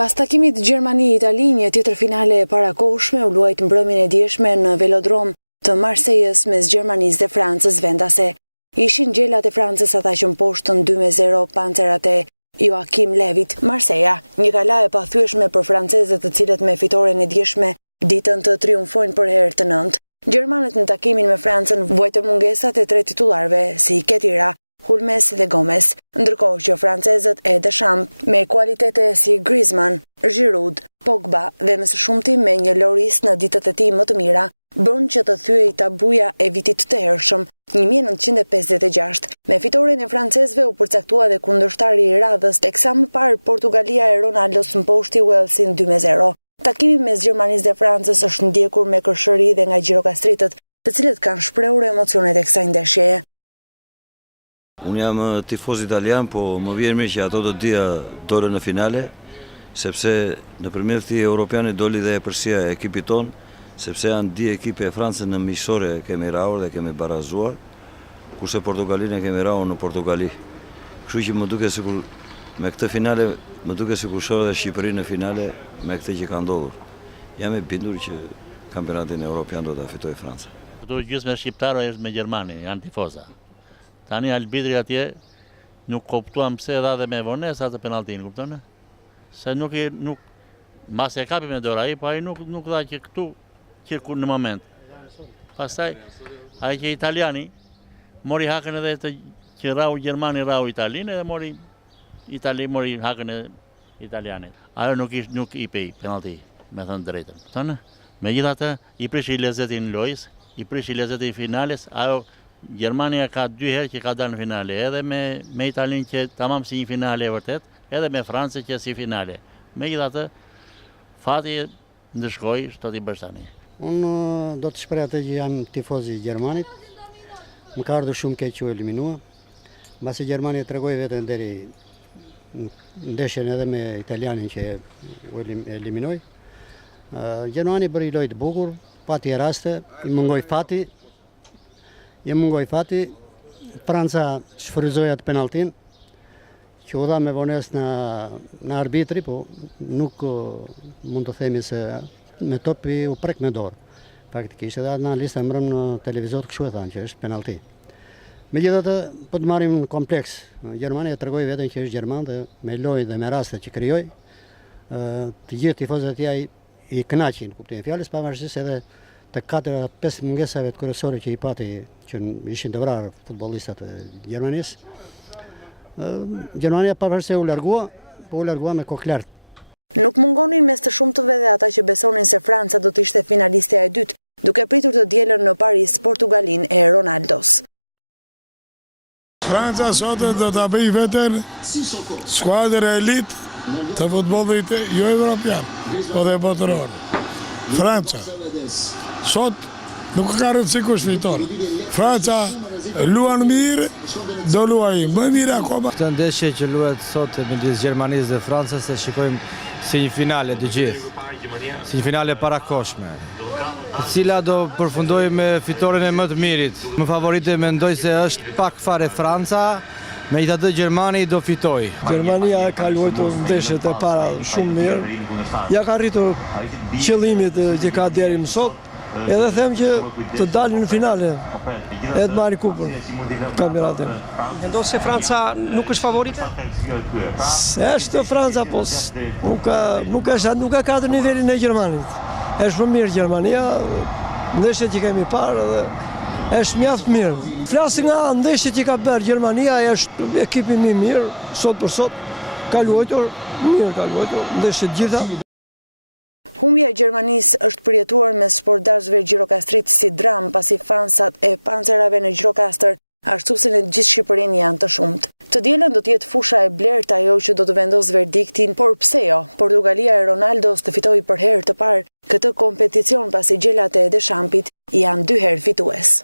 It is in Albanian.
Pas takimit Gjermani-Itali, një tjetër finale e parakohshme u luajt mbrëmjen e dieshme në velodrom të Marsejës mes Gjermanisë dhe Francës vendase. Ishin gjelat e Francës ata që mposhtën 2-0 pancerat e Joachim Levit. Marseja, një gala e pathyeshme për francezët të cilët me fitoren e dieshme ditën të triumfojnë për herë të nëntë. Gjermanët në takimin me Francën vuajtën mungesat e 3 titullarëve si Ketira, Hulmes dhe Gomez, ndërkohë që francezët e Deschamps me kualitete si Griezmann, Giroud, Pogba dhe më së shumti me një Lloris në ditët e tij më të mira, bën që të thyej tabuja e vitit të hershëm 1956. Me fitoren e francezëve u përcaktua dhe kundërshtari i radhës, teksa më parë Portugalia e Ronaldos mposhti Walesin 2-0. Takimi mes Gjermanisë dhe Francës është ndjekur me kërshëri dhe nga gjirokastritët, të cilët kanë shprehur emocionet e kësaj ndeshjeje. Unë jam tifoz italian, po më vjen mirë që ato të dia dolën në finale, sepse nëpërmjet këtij europiani doli dhe e përsia e ekipit ton, sepse janë di ekipe e Francës në miqësore kemi rahur dhe kemi barazuar, kurse Portugalinë e kemi rahur në Portugali. Kështu që më duket sikur me këtë finale, më duket sikur shoh edhe Shqipërinë në finale me këtë që ka ndodhur. Jam i bindur që kampionatin evropian do ta fitojë Franca. Këtu gjysmë shqiptarë është me Gjermani, janë tifoza. Tani arbitri atje nuk kuptuam pse dha dhe me vonesë atë penalltin, kupton? Se nuk mbas e kapi me dorë ai, po ai nuk dha që këtu që në moment. Pastaj ai që italiani mori hakën edhe që rau Gjermani rau Italinë dhe mori hakën e italianit. Ajo nuk i pej penallti, me thënë drejtën. Kupton? Megjithatë i prishi lezetin lojës, i prishi lezetin finales, ajo Gjermania ka 2 herë që ka dalë në finale, edhe me Italinë që tamam si një finale e vërtet, edhe me Francën që si finale. Megjithatë, fati ndëshkoi, ç'do t'i bësh tani. Unë do të shpreh atë që jam tifoz i Gjermanit. Më ka ardhur shumë keq që eliminua. Mbasi Gjermania tregoi veten deri në ndeshjen edhe me italianin që u eliminoi. Gjermani bëri lojë të bukur, pati raste, i mungoi fati. Franca shfryzoi atë penalltin që u dha me vonesë në arbitri, po nuk mund të themi se me topi u prek me dorë. Faktikisht edhe analista mbrëm në televizor kështu e thanë që është penallti. Megjithatë, po të marrim në kompleks. Gjermania tregoi veten që është gjerman dhe me lojë dhe me raste që krijoi, të gjithë tifozët e tij i kënaqin, kuptimin e fjalës, pavarësisht edhe të 4-5 mungesave të kryesore që i pati që ishin të vrarë futbollistat e Gjermanisë. Gjermania pavarësisht se u largua me kokë lart. Nuk mungonin mes të shumtëve dhe ata që besonin se Franca do të ishte finalistja e dytë, duke pritur të dielën në Paris Portugalinë e Ronaldos. Franca sot do ta bëjë veten skuadër elit të futbollit jo evropian, po dhe botëror. Franca sot nuk ka rëndësi kush fiton. Franca luan mirë, do luaj më mirë akoma. Këtë ndeshje që luhet sot midis Gjermanisë dhe Francës e shikojmë si një finale të gjithë, si një finale parakohshme, e cila do përfundojë me fitoren e më të mirit. Më favorite mendoj se është pak fare Franca, megjithatë Gjermani do fitojë. Gjermania ka luajtur ndeshjet e para shumë mirë. Ja ka arritur qëllimit që ka deri më sot. Edhe them që të dalin në finale e të marrë kupën kampionatin. Mendon se Franca nuk është favorite? Se është Franca, po nuk ka atë nivelin e Gjermanit. Është më mirë Gjermania, ndeshjet që kemi parë dhe është mjaft mirë. Flasim nga ndeshjet që ka bërë Gjermania, është ekipi më i mirë, sot për sot ka luajtur ndeshjet gjitha. Humbja e Gjermanisë është përjetuar mes sportazhëve gjirokastrit si dram pasi fansat e pancerave në Gjirokastër, ashtu si në gjithë Shqipërinë janë të shumtë. Të dielën do të jetë fusha e blertë ajo që do të vendos verdiktin, por pse jo? Portugalia e Ronaldos të fitojë për herë të parë këtë kompeticion pasi gjelat e Deschampsit janë 2 herë fitues.